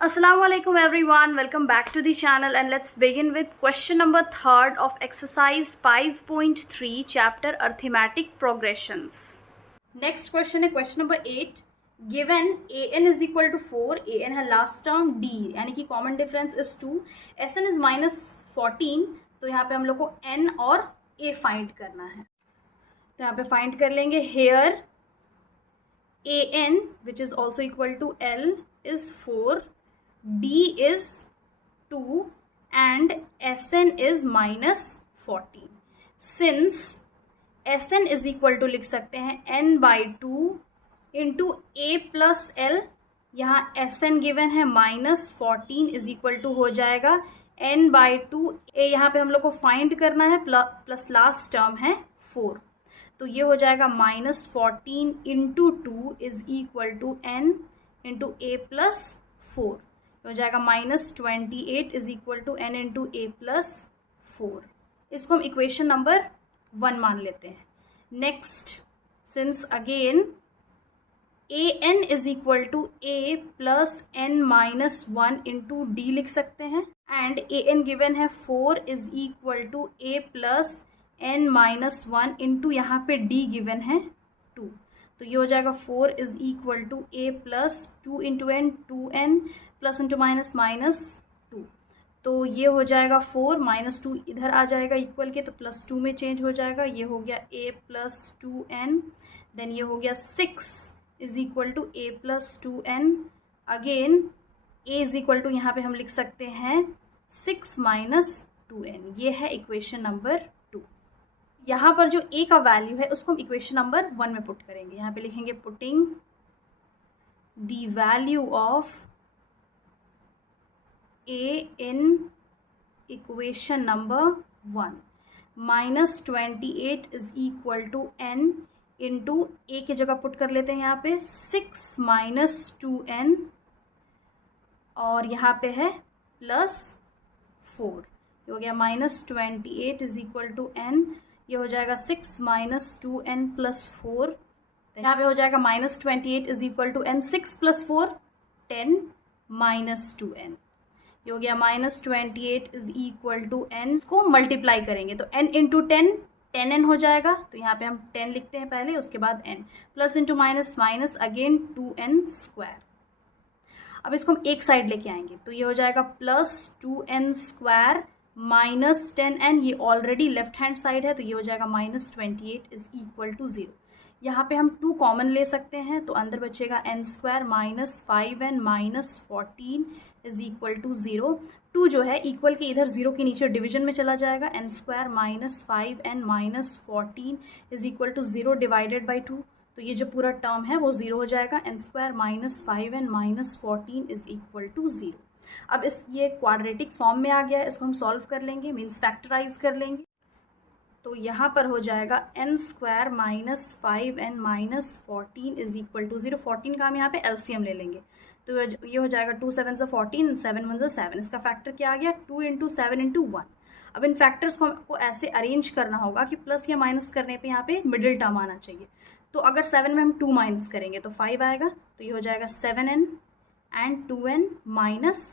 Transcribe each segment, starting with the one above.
Assalamualaikum everyone, welcome back to the channel and let's begin with question number 3rd of exercise 5.3 chapter arithmetic progressions. Next question है question number 8. Given an is equal to 4, an है last term, d यानी कि common difference is 2, sn is minus 14. तो यहाँ पे हम लोग को n और a find करना है. तो यहाँ पे find कर लेंगे. Here an which is also equal to l is 4, d is 2 and sn is minus 14. Since sn is equal to लिख सकते हैं n by 2 into a plus l, यहाँ sn गिवन है माइनस 14 इज इक्वल टू हो जाएगा n by 2. a यहाँ पे हम लोग को फाइंड करना है प्लस लास्ट टर्म है 4, तो ये हो जाएगा minus 14 into 2 is equal to n into a plus 4. हो जाएगा minus 28 is equal to n into a plus 4. इसको हम इक्वेशन नंबर 1 मान लेते हैं. Next, since again a n is equal to a plus n minus 1 into d लिख सकते हैं एंड a n गिवन है 4 is equal to a plus n minus 1 into यहाँ पे d गिवन है 2. तो ये हो जाएगा 4 is equal to a plus 2 into n, 2n plus into minus minus 2. तो ये हो जाएगा 4 माइनस 2 इधर आ जाएगा इक्वल के, तो प्लस 2 में चेंज हो जाएगा. ये हो गया a प्लस 2n, देन ये हो गया 6 is equal to a plus 2n. Again a is equal to यहाँ पे हम लिख सकते हैं 6 माइनस 2n. ये है इक्वेशन नंबर 2. यहाँ पर जो a का वैल्यू है उसको हम इक्वेशन नंबर 1 में पुट करेंगे. यहाँ पे लिखेंगे putting the value of a in equation number 1, minus 28 is equal to n into a की जगह पुट कर लेते हैं यहाँ पे 6 माइनस 2n और यहाँ पे है प्लस 4. ये हो गया minus 28 is equal to n. ये हो जाएगा 6 माइनस 2n प्लस 4. यहाँ पे हो जाएगा minus 28 is equal to n, 6 plus 4 10 minus 2n. ये हो गया minus 28 is equal to n को मल्टीप्लाई करेंगे तो n इंटू 10n हो जाएगा. तो यहाँ पे हम 10 लिखते हैं पहले, उसके बाद n plus into minus minus again 2n square. अब इसको हम एक साइड लेके आएंगे तो ये हो जाएगा plus 2n square minus 10n. ये ऑलरेडी लेफ्ट हैंड साइड है तो ये हो जाएगा माइनस 28 इज इक्वल टू 0. यहाँ पे हम 2 कॉमन ले सकते हैं तो अंदर बचेगा n square minus 5n minus 14 is equal to 0. 2 जो है इक्वल के इधर 0 के नीचे डिवीजन में चला जाएगा. n square minus 5n minus 14 is equal to 0 divided by 2. तो ये जो पूरा टर्म है वो 0 हो जाएगा. n square minus 5n minus 14 is equal to 0. अब ये क्वाड्रेटिक फॉर्म में आ गया है, इसको हम सॉल्व कर लेंगे, मीन्स फैक्टराइज कर लेंगे. तो यहाँ पर हो जाएगा n square minus 5n minus 14 is equal to 0. 14 का हम यहाँ पे एलसीएम ले लेंगे तो ये हो जाएगा 2 7 से 14, 7 1 से 7. इसका फैक्टर क्या आ गया 2 इंटू 7 इंटू 1. अब इन फैक्टर्स को हमको ऐसे अरेंज करना होगा कि प्लस या माइनस करने पे यहाँ पे मिडिल टर्म आना चाहिए. तो अगर 7 में हम 2 माइनस करेंगे तो 5 आएगा. तो ये हो जाएगा 7n and 2n minus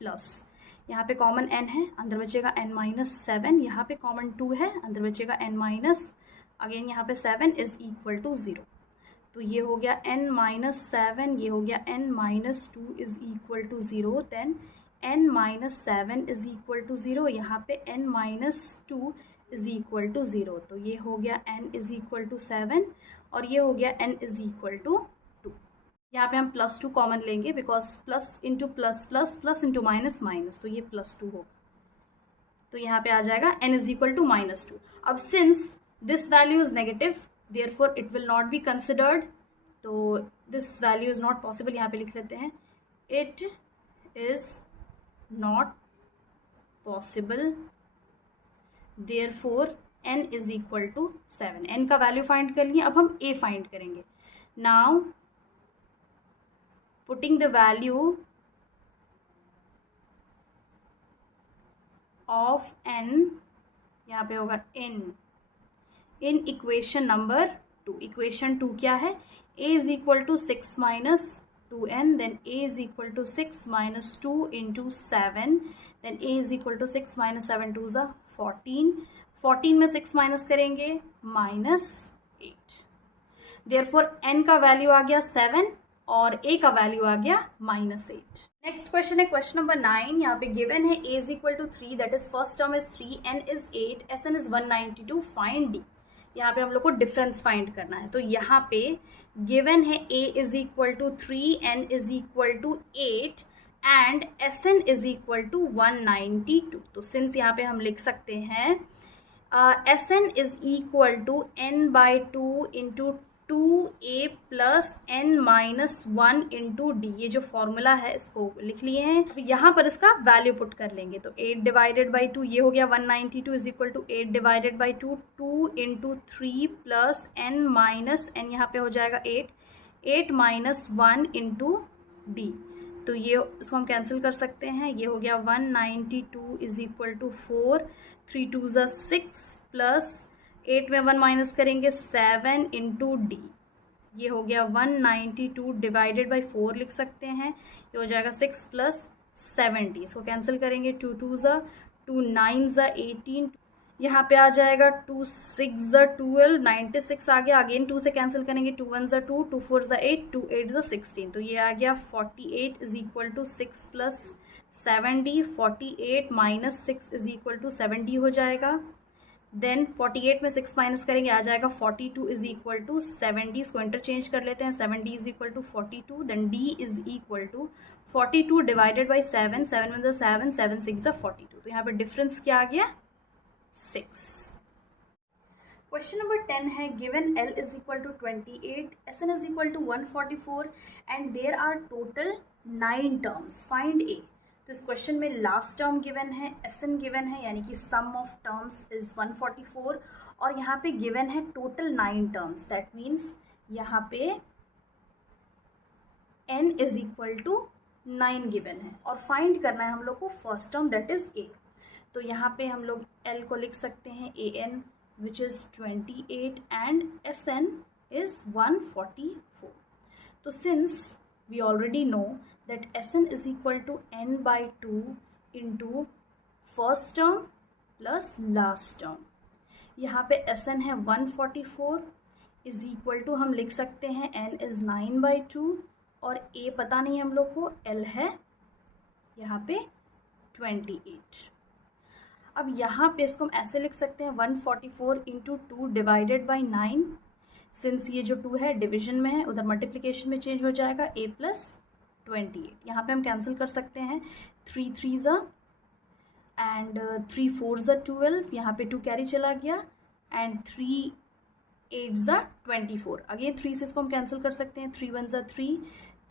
plus यहाँ पे कॉमन n है, अंदर बचेगा n माइनस 7. यहाँ पे कॉमन 2 है, अंदर बचेगा n माइनस अगेन यहाँ पे 7 इज इक्वल टू 0. तो ये हो गया n माइनस 7, ये हो गया n minus 2 is equal to 0. Then n minus 7 is equal to 0. यहाँ पे n minus 2 is equal to 0. तो ये हो गया n इज इक्वल टू 7 और ये हो गया n इज इक्वल टू 2. यहाँ पे हम प्लस 2 कॉमन लेंगे because plus into plus plus plus into minus minus, तो ये प्लस 2 होगा. तो यहाँ पे आ जाएगा n is equal to minus 2. अब since this value is negative therefore it will not be considered. तो this value is not possible. यहाँ पे लिख लेते हैं it is not possible therefore n is equal to 7. n का value find कर लिए. अब हम a फाइंड करेंगे. Now putting the value of n, यहाँ पे होगा in इक्वेशन नंबर 2. इक्वेशन 2 क्या है a is equal to 6 minus 2n, then a is equal to 6 minus 2 into 7, then a is equal to 6 minus 7 2 is 14. 14 में 6 minus करेंगे -8. Therefore n का value आ गया 7 और a का वैल्यू आ गया -8. नेक्स्ट क्वेश्चन है क्वेश्चन नंबर 9. यहाँ पे गिवन है a is equal to 3, that is first term is 3, n is 8, Sn is 192, find d. यहाँ पे हम लोग को डिफरेंस फाइंड करना है. तो यहाँ पे गिवन है a is equal to 3, n is equal to 8 and Sn is equal to 192. तो सिंस यहाँ पे हम लिख सकते हैं Sn is equal to n/2 into 2a plus n minus 1 into d. ये जो फॉर्मूला है इसको लिख लिए हैं. यहाँ पर इसका वैल्यू पुट कर लेंगे. तो 8 डिवाइडेड बाई 2 ये हो गया 192 is equal to 8 divided by 2, 2 into 3 plus n minus n, यहाँ पे हो जाएगा 8 माइनस 1 इंटू डी. तो ये इसको हम कैंसिल कर सकते हैं. ये हो गया 192 इज इक्वल टू 4, 3 2 ज़ा 6 प्लस 8 में 1 माइनस करेंगे 7 इंटू डी. ये हो गया 192 डिवाइडेड बाई 4 लिख सकते हैं. ये हो जाएगा 6 प्लस 70. इसको कैंसिल करेंगे. 2 2 ज़ा 2 9 ज़ा 18. यहाँ पे आ जाएगा 2 6 ज़ा 12, 96 आ गया. अगेन 2 से कैंसिल करेंगे. 2 1 ज़ा 2, 2 4 ज़ा 8, 2 8 ज़ा 16. तो ये आ गया 48 is equal to 6 plus 70. 48 minus 6 is equal to 70 हो जाएगा. देन 48 में 6 माइनस करेंगे आ जाएगा 42 इज इक्वल टू 70. इसको इंटरचेंज कर लेते हैं. 70 is equal to 42. Then d is equal to 42 divided by 7, 7 1 7, 7 6 42. तो यहाँ पे डिफरेंस क्या आ गया 6. क्वेश्चन नंबर 10 है given L is equal to 28, Sn is equal to 144 and there are total 9 terms. Find A. तो इस क्वेश्चन में लास्ट टर्म गिवन है, Sn गिवन है, यानी कि सम ऑफ टर्म्स इज 144 और यहाँ पे गिवन है टोटल 9 टर्म्स. दैट मीन्स यहाँ पे n is equal to 9 given है और फाइंड करना है हम लोग को first term that is a. तो यहाँ पे हम लोग L को लिख सकते हैं an which is 28 and Sn is 144. तो since we already know that Sn is equal to n by 2 into first term plus last term. यहाँ पे Sn है 144 is equal to हम लिख सकते हैं n is 9 by 2 और a पता नहीं हम लोग को, L है यहाँ पे 28. अब यहाँ पे इसको हम ऐसे लिख सकते हैं 144 इंटू 2 डिवाइडेड बाई 9. सिंस ये जो 2 है डिवीजन में है, उधर मल्टीप्लिकेशन में चेंज हो जाएगा a प्लस 28. यहाँ पे हम कैंसिल कर सकते हैं. 3 3 ज़ा एंड 3 4 ज़ा 12, यहाँ पे 2 कैरी चला गया एंड 3 8 ज़ा 24. अगेन 3 से इसको हम कैंसिल कर सकते हैं. 3 1 ज़ा 3,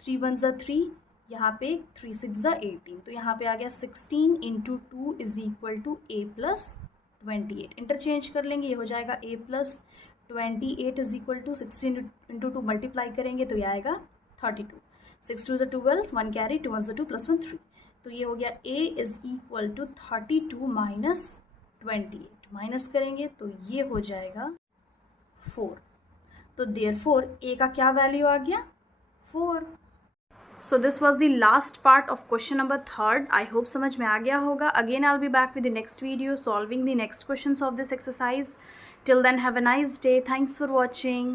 3 1 ज़ा 3, यहाँ पे 3 6 ज़ा 18. तो यहाँ पे आ गया 16 into 2 is equal to a plus 28. Interchange कर लेंगे. ये हो जाएगा a plus 28 is equal to 16 into 2 multiply करेंगे तो ये आएगा 32. 6 2 ज़ा 12, 1 कैरी, 2 1 ज़ा 2 प्लस 1 3. तो ये हो गया a is equal to 32 minus 28. Minus करेंगे तो ये हो जाएगा 4. तो देयरफॉर a का क्या वैल्यू आ गया 4. So this was the last part of question number 3rd. I hope समझ में आ गया होगा. Again I'll be back with the next video solving the next questions of this exercise. Till then have a nice day. Thanks for watching.